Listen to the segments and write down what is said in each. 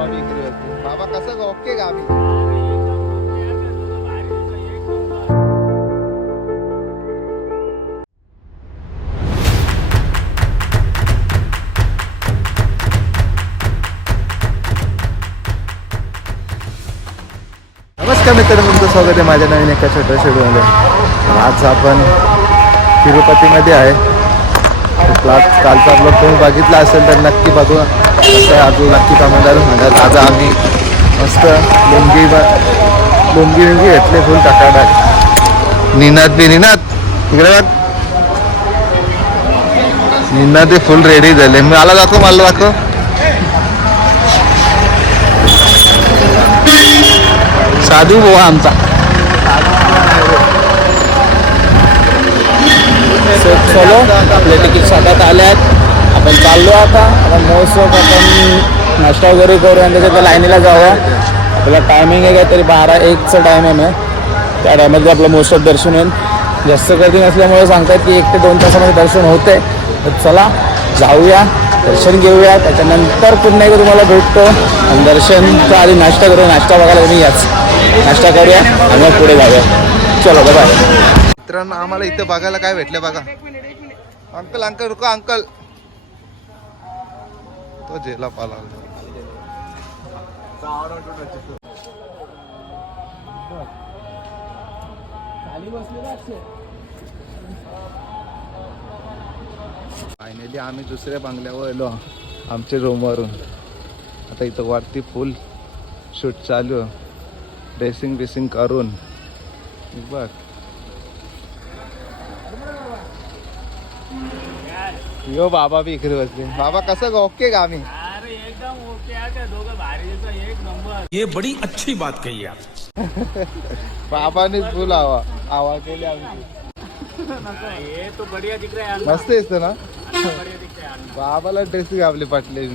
बाबा बी इकडे होते. बाबा कसं ओके का आम्ही नमस्कार मित्रांनो, तुमचं स्वागत आहे माझ्या नवीन एका छोट्या शेड्यूलमध्ये. आज आपण तिरुपतीमध्ये आहे. कालचा ब्लॉग तुम्ही बघितला असेल तर नक्की बघू. कसं आज नक्की कमेंट म्हणतात. आज आम्ही मस्त लुंगी घेतले फुल टाकाटाक. निनाद इकडे निनाद फुल रेडी झाले. मला दाखव साधू भाऊ आमचा. चलो आपले तिकीट साठात आले आहेत. आपण चाललो आता महोत्सव. आपण नाश्ता वगैरे करू आणि त्याच्यात लाईनीला जाऊया. आपला टायमिंग आहे काहीतरी 12-1चं टायमिंग आहे. त्या टायमामध्ये आपलं महोत्सव दर्शन होईल. जास्त गर्दी नसल्यामुळे सांगतात की 1 ते 2 तासामध्ये दर्शन होते. तर चला जाऊया, दर्शन घेऊया. त्याच्यानंतर पुन्हा एकदा तुम्हाला भेटतो. आणि दर्शनचा आधी नाश्ता करू. नाश्ता बघायला तुम्ही याच नाश्ता करूया आणि मग पुढे जाऊया. चलो बाय. मित्रांनो, आम्हाला इथं बघायला काय भेटलं बघा. अंकल रुको अंकल. तो जेला पाला फायनली आम्ही दुसऱ्या बंगल्यावर आलो आमच्या रूमवरून. आता इथं वरती फुल शूट चालू. ड्रेसिंग करून बघ. यो बाबा बी इकडे बसले. बाबा कसं ओके का आम्ही एकदम ओके. दोघं भारी एक नंबर. ये बड़ी अच्छी बात कही आप. बाबाने फुल आवाज केली आमची. ये तो बढ़िया दिख रहा है. मस्त दिसतं ना. बढ़िया दिख रहा है. बाबाला ड्रेसिंग आपली पटली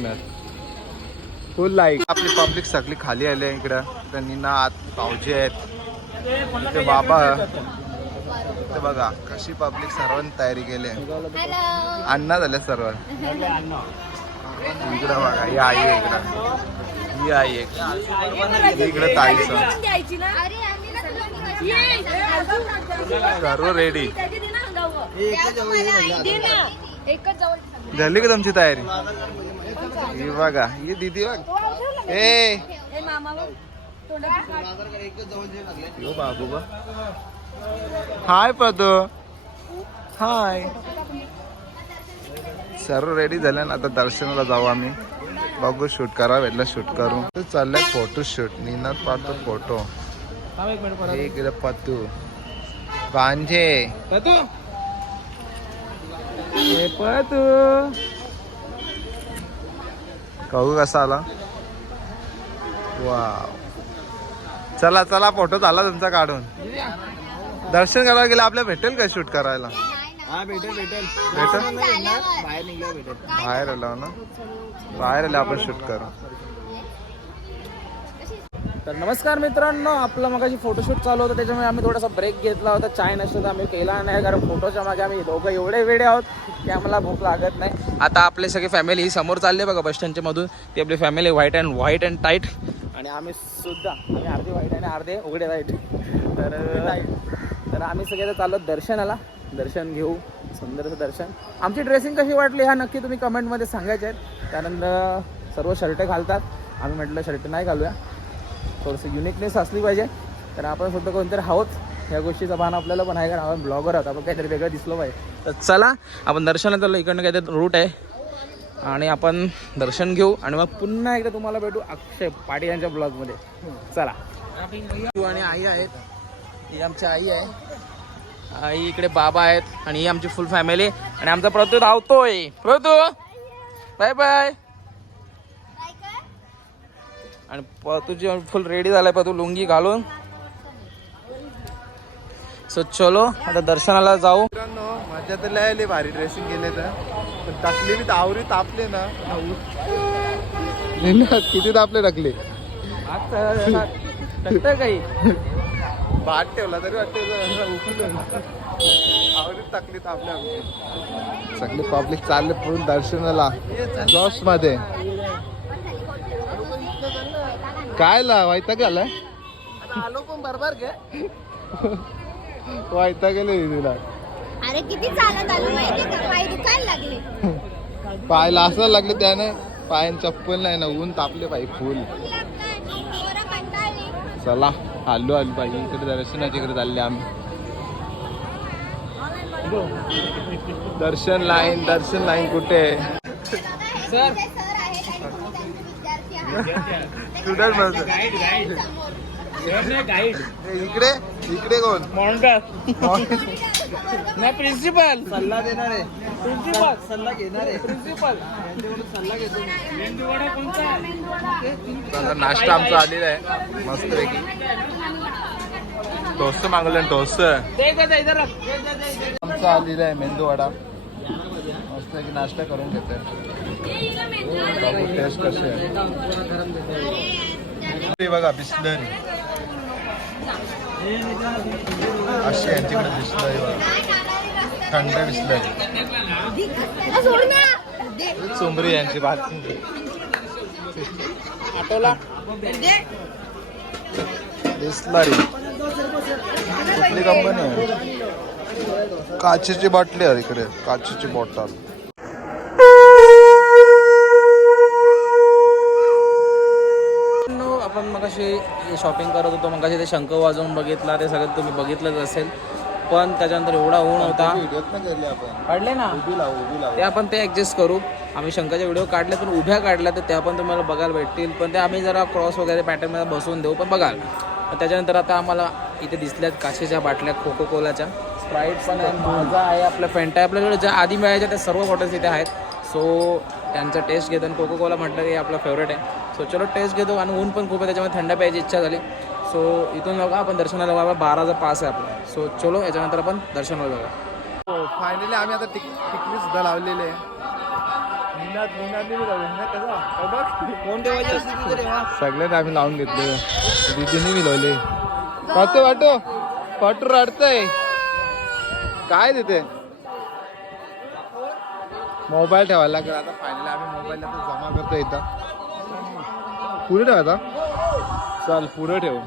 फुल लाईक. आपली पब्लिक सगळी खाली आली आहे इकडं. त्यांनी ना आत पावजे आहेत ते बाबा. ते बघा कशी पब्लिक सर्वांनी तयारी केली आहे. अण्णा झाले सर्व इकडं बघा. ही आई आहे इकडं. ही आई आहे इकडं. ताईचं सर्व रेडी झाली का तुमची तयारी. ही बघा ही दीदी बघ. ए यो बाबू बा. हाय पदो. हाय. सर्व रेडी झाले ना. आता दर्शनाला जाऊ आम्ही. बघू शूट करा भेटला शूट करू. चाललंय फोटो शूट. निनाद पाहतो फोटो. इकडे पतू बांझे पतू. कहू कसा आला. वाव. चला फोटो झाला तुमचा काढून. दर्शन करायला गेलं आपल्याला भेटेल का शूट करायला. भेटेल बाहेर आलो ना. बाहेर आलो आपण शूट करू. तर नमस्कार मित्रांनो, आपला मगाशी फोटोशूट चालू होतं त्याच्यामुळे आम्ही थोडासा ब्रेक घेतला होता. चाय नाश्ता तर आम्ही केला नाही कारण फोटोच्या मागे आम्ही दोघं एवढे वेडे आहोत की आम्हाला भूक लागत नाही. आता आपले सगळे फॅमिली ही समोर चालले बघा बस स्टँडच्या मधून. ती आपली फॅमिली व्हाईट अँड टाईट. आणि आम्ही सुद्धा अर्धे व्हाईट आणि अर्धे उघडे टाईट. तर आम्ही सगळे चाललो दर्शनाला. दर्शन घेऊ, सुंदरचं दर्शन. आमची ड्रेसिंग कशी वाटली हा नक्की तुम्ही कमेंटमध्ये सांगायचे आहेत. कारण सर्व शर्ट घालतात. आम्ही म्हटलं शर्ट नाही घालूया, थोडंसं युनिकनेस असली पाहिजे. तर आपण सुद्धा कोणतरी आहोत ह्या गोष्टीचा भान आपल्याला पण आहे. कारण आपण ब्लॉगर आहोत, आपण काहीतरी वेगळं दिसलो पाहिजे. तर चला आपण दर्शनात चाललो. इकडनं काहीतरी रूट आहे आणि आपण दर्शन घेऊ आणि मग पुन्हा एकदा तुम्हाला भेटू अक्षय पाटील यांच्या ब्लॉगमध्ये. चला. आणि आई आहेत. ही आमची आई आहे. आई इकडे बाबा आहेत आणि ही आमची फुल फॅमिली. आणि आमचा प्रतू धावतोय. प्रतू बाय बाय. आणि पतूची फुल रेडी झालाय. पतू लुंगी घालून. सो चलो आता दर्शनाला जाऊ. मजा तर लय भारी ड्रेसिंग केले तर टाकली मी आवरी तापले ना. किती तापले टाकले काही भात ठेवला तरी वाटतं आवरीत टाकली तापले. सगळे पब्लिक चालले पूर्ण दर्शनाला जॉश मध्ये. काय वैताग आलाय आलो पण बरोबर घे. वैताग गेले तुला अरे किती चालत आलो माहितीये का पाय दुखायला लागले. पायला असं लागलं त्यानं पायान चप्पल नाही ना ऊन तापले पाय फुल. चला आलो पाहिजे इकडे दर्शनाच्या इकडे चालले आम्ही. दर्शन लाईन कुठे सर स्टुडंट इकडे इकडे कोण मॉनिटर नाही प्रिन्सिपल सल्ला देणार आहे. प्रिन्सिपल सल्ला घेणार आहे. प्रिन्सिपल सल्ला घेतो. चला नाश्ता आमचा आलेला आहे मस्त पैकी. टोस्ट मागवलं टोस्ट आमचा आलेला आहे मेंदू वडा मस्त पैकी नाश्ता करून घेतोय. टेस्ट कसे आहे बघा बिस्लरी अशी यांच्याकडे बिस्लरी बघा थंड बिस्लरी. चुंबरी यांची भाजी आटोला बिस्लरी कुठली कंपनी आहे काचेची बाटली आहे इकडे काचेची बॉटल. आपण मग शॉपिंग करत होतो मग ते शंख वाजवून बघितला ते सगळं तुम्ही बघितलंच असेल. पण त्याच्यानंतर एवढा ऊन होता काढले ना ते आपण ते ऍडजस्ट करू. आम्ही शंखाचे व्हिडिओ काढले पण उभ्या काढल्या तर त्या पण तुम्हाला बघायला भेटतील. पण ते आम्ही जरा क्रॉस वगैरे पॅटर्नमध्ये बसवून देऊ पण बघाल. त्याच्यानंतर आता आम्हाला इथे दिसल्यात काचेच्या बाटल्या कोको कोलाच्या स्प्राईट पण आहे माझा आहे आपल्या फेंटा आहे आपल्याकडे ज्या आधी मिळायच्या त्या सर्व बॉटल्स इथे आहेत. सो त्यांचा टेस्ट घेतो आणि कोको कोला म्हटलं की आपला फेवरेट आहे. सो चलो टेस्ट घेतो आणि ऊन पण खूप आहे त्याच्यामुळे थंड प्यायची इच्छा झाली. सो इथून बघा आपण दर्शनाला बघा 12चा पास आहे आपला. सो चलो याच्यानंतर आपण दर्शनाला बघा. फायनली आम्ही आता टिकली सुद्धा लावलेली आहे. सगळ्यांनी आम्ही लावून घेतले दीदीने मी लावले. वाटो पटू रडतय काय तिथे मोबाईल ठेवायला लागेल. आता फायनली आम्ही मोबाईल आता जमा करतो इथं. पुढे ठेव आता चल पुढे ठेव.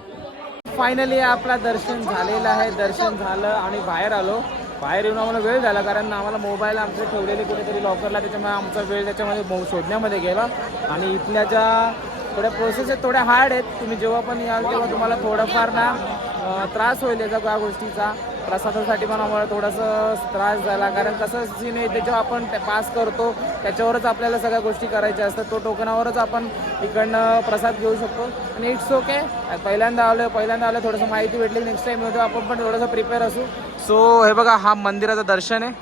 फायनली आपला दर्शन झालेलं आहे. दर्शन झालं आणि बाहेर आलो. बाहेर येऊन आम्हाला वेळ झाला कारण आम्हाला मोबाईल आमचे ठेवलेले कुठेतरी लॉकरला त्याच्यामुळे आमचा वेळ त्याच्यामध्ये शोधण्यामध्ये गेला. आणि इथल्या ज्या थोड्या प्रोसेस आहेत थोड्या हार्ड आहेत. तुम्ही जेव्हा पण याल तेव्हा तुम्हाला थोडंफार ना त्रास होईल याचा त्या गोष्टीचा. प्रसादासाठी पण आम्हाला थोडासा त्रास झाला कारण कसं सीन आहे त्याच्यावर आपण पास करतो त्याच्यावरच आपल्याला सगळ्या गोष्टी करायच्या असतात. तो टोकनावरच आपण इकडनं प्रसाद घेऊ शकतो आणि इट्स ओके. पहिल्यांदा आलो थोडंसं माहिती भेटली. नेक्स्ट टाईम होतो आपण पण थोडंसं प्रिपेअर असू. सो हे बघा हा मंदिराचं दर्शन आहे.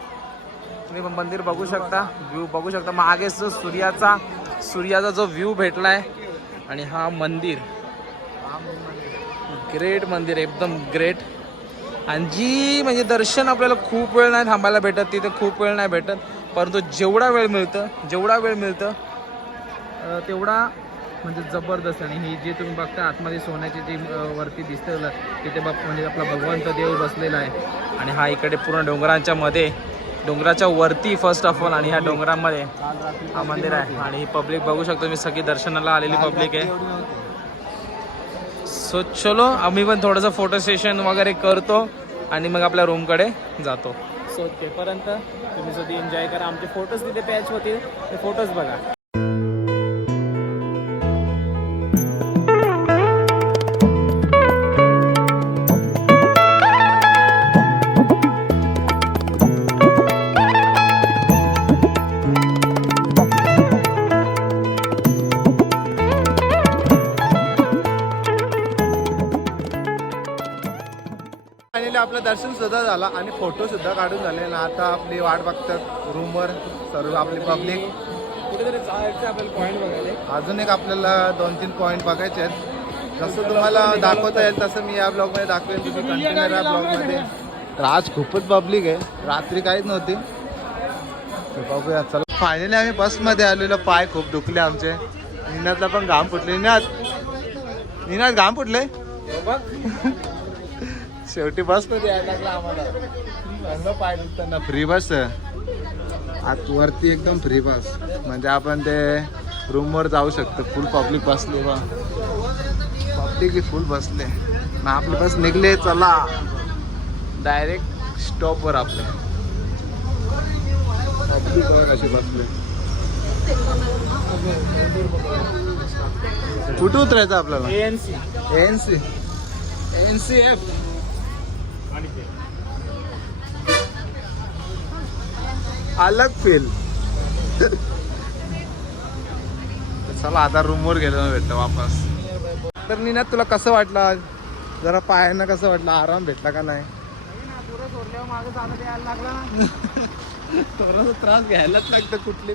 तुम्ही मंदिर बघू शकता व्ह्यू बघू शकता मागेच सूर्याचा जो व्ह्यू भेटला आहे. आणि हा मंदिर ग्रेट मंदिर एकदम ग्रेट. आणि जी म्हणजे दर्शन आपल्याला खूप वेळ नाही थांबायला भेटत तिथे खूप वेळ नाही भेटत. परंतु जेवढा वेळ मिळतं तेवढा म्हणजे जबरदस्त. आणि ही जे तुम्ही बघता आतमध्ये सोन्याची जी वरती दिसते तिथे म्हणजे आपला भगवंत देव बसलेला आहे. आणि हा इकडे पूर्ण डोंगराच्या वरती फर्स्ट ऑफ ऑल आणि ह्या डोंगरामध्ये हा मंदिर आहे. आणि ही पब्लिक बघू शकतो तुम्ही सगळी दर्शनाला आलेली पब्लिक आहे. सो चलो आम्ही पण थोडंसं फोटो सेशन वगैरे करतो आणि मग आपल्या रूमकडे जातो. सो तेपर्यंत तुम्ही सुद्धा एन्जॉय करा. आमचे फोटोज तिथे पॅच होतील ते फोटोज बघा. आपलं दर्शन सुद्धा झाला आणि फोटो सुद्धा काढून झाले ना. आता आपली वाट बघतात रूमवर सर्व आपली पब्लिक. कुठेतरी जायचं आपल्याला पॉईंट बघायला. अजून एक आपल्याला 2-3 पॉईंट बघायचे आहेत. जसं तुम्हाला दाखवता येईल तसं मी या ब्लॉगमध्ये दाखवेन. तुम्ही कंटिन्यू या ब्लॉगमध्ये. आज खूपच पब्लिक आहे रात्री काहीच नव्हती. बघूया चला. फायनली आम्ही बसमध्ये आलेलो. पाय खूप दुखले आमचे. निनादला पण घाम फुटले. निनाद घाम फुटले शेवटी बसमध्ये यायला लागला आम्हाला. पाय दुखताना फ्री बस आत वरती एकदम फ्री बस म्हणजे आपण ते रूमवर जाऊ शकतो. फुल पब्लिक बसले बा. वाटते की फुल बसले ना आपली बस निघले चला डायरेक्ट स्टॉपवर आपले कशी बसले कुठे उतरायचं आपल्याला एएनसी एफ अलग फील चला आता रूमवर गेलो ना भेटलं वापस तर निनाद तुला कसं वाटलं आज? जरा पायांना कसं वाटलं आराम भेटला का नाही थोडासा त्रास घ्यायलाच लागतं कुठले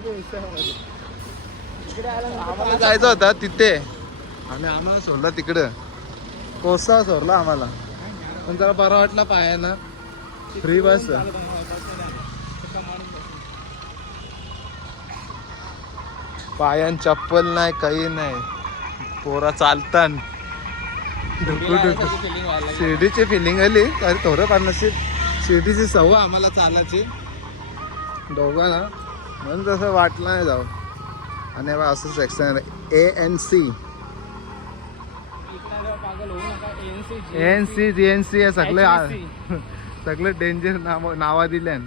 आम्हाला जायचं होतं तिथे आणि आम्हाला सोडलं तिकडं कोसा सोडला आम्हाला पण जरा बरं वाटलं पायांना फ्री बस पायान चप्पल नाही काही नाही पोरा चालतान शिर्डीची फिलिंग आली अरे थोडं फार नशीब शिर्डीची सवय आम्हाला चालायची दोघांना म्हणून तसं वाटलं नाही जाऊ आणि बा असं सेक्शन ANC हे सगळे सगळे डेंजर नावा दिल्या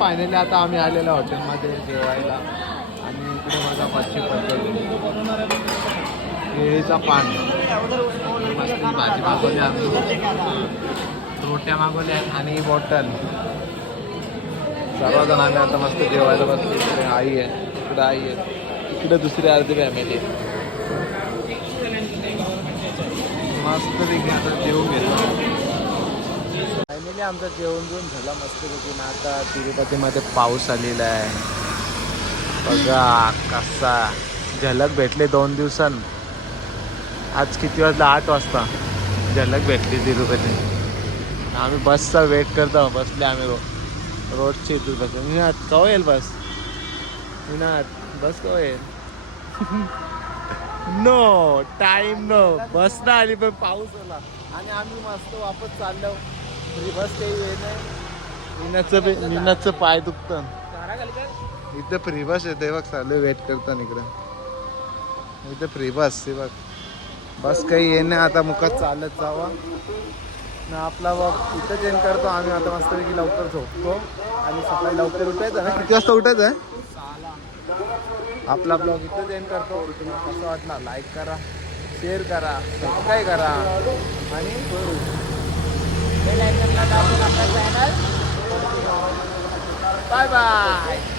फायनली आता आम्ही आलेलो हॉटेलमध्ये जेवायला आणि इकडे माझा मच्छी पडली केळीचा पान मस्त भाजी मागवली आम्ही रोट्या मागवल्या आणि बॉटल सर्वजण आम्ही आता मस्त जेवायला बसलो इकडे आई आहे इकडे आई आहे इकडे दुसरी अर्धी फॅमिली मस्त पैकी आता जेवून घेतो फायनली आमचं जेवण जेवण झालं मस्तपैकी ना आता तिरुपतीमध्ये पाऊस आलेला आहे बघा कसा झलक भेटले 2 दिवसां आज किती वाजता 8 वाजता झलक भेटली तिरुपती आम्ही बसचा वेट करतो बसले आम्ही रोडची तिरुपती विनात कवा येईल बस विनात बस कवा येईल नो टाइम नो बस ना आली पण पाऊस आला आणि आम्ही मस्त वापस चाललो फ्री बस काही येत नाही विनाचं पाय दुखतं इथं फ्री बस येते बघ चालू वेट करता इकडं इथं फ्री बस आहे बघ बस काही येणे आता मुखात चालत जावा ना आपला बघ इथं चेंज करतो आम्ही आता मस्तपैकी लवकर झोपतो आणि सकाळी लवकर उठायचं ना किती वाजता उठायचं आहे आपला ब्लॉग इथं चेंज करतो तुम्हाला कसं वाटला लाईक करा शेअर करा सबस्क्राईब करा आणि बेल आयकॉनला दाबून आपला चॅनल बाय बाय